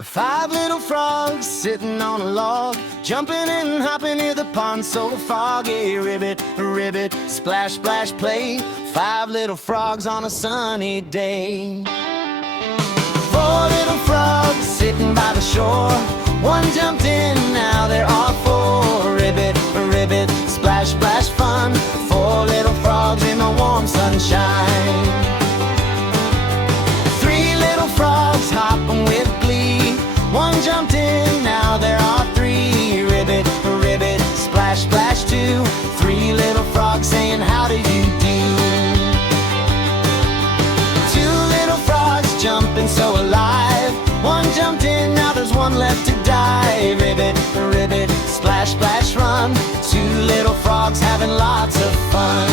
Five little frogs sitting on a log, jumping and hopping near the pond so foggy. Ribbit, ribbit, splash, splash, play. Five little frogs on a sunny day. Four little frogs sitting by the shore, one jumped in, now there are four. Ribbit, ribbit, splash, splash, fun. Four little frogs in the warm sunshine. Three little frogs hopping with glee, one jumped in, now there are three. Ribbit, ribbit, splash, splash, two. Three little frogs saying how do you do. Two little frogs jumping so alive, one jumped in, now there's one left to die. Ribbit, ribbit, splash, splash, run. Two little frogs having lots of fun.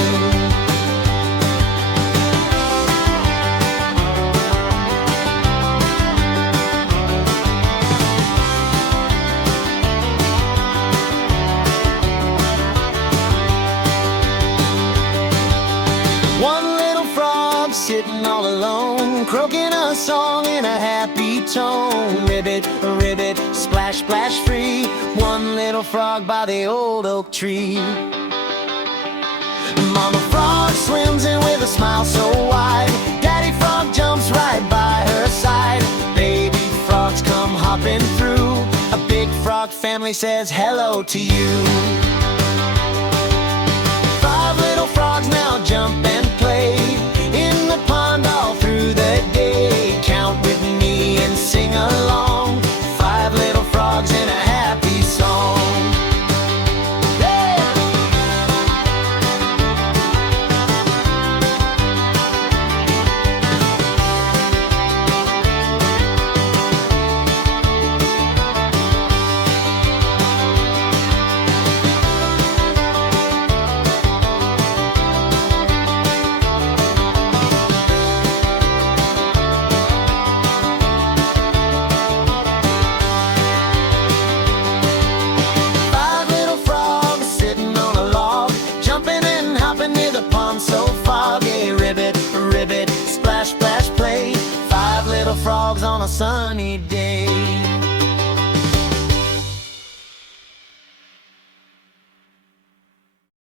One little frog sitting all alone, croaking a song in a happy tone. Ribbit, ribbit, splash, splash, free. One little frog by the old oak tree. Mama frog swims in with a smile so wide, Daddy frog jumps right by her side. Baby frogs come hopping through, a big frog family says hello to you. Five little frogs now jump and play in the pond all through the day. Count with me and sing along, five little frogs in a happy song. Near the pond so foggy. Ribbit, ribbit, splash, splash, play. Five little frogs on a sunny day.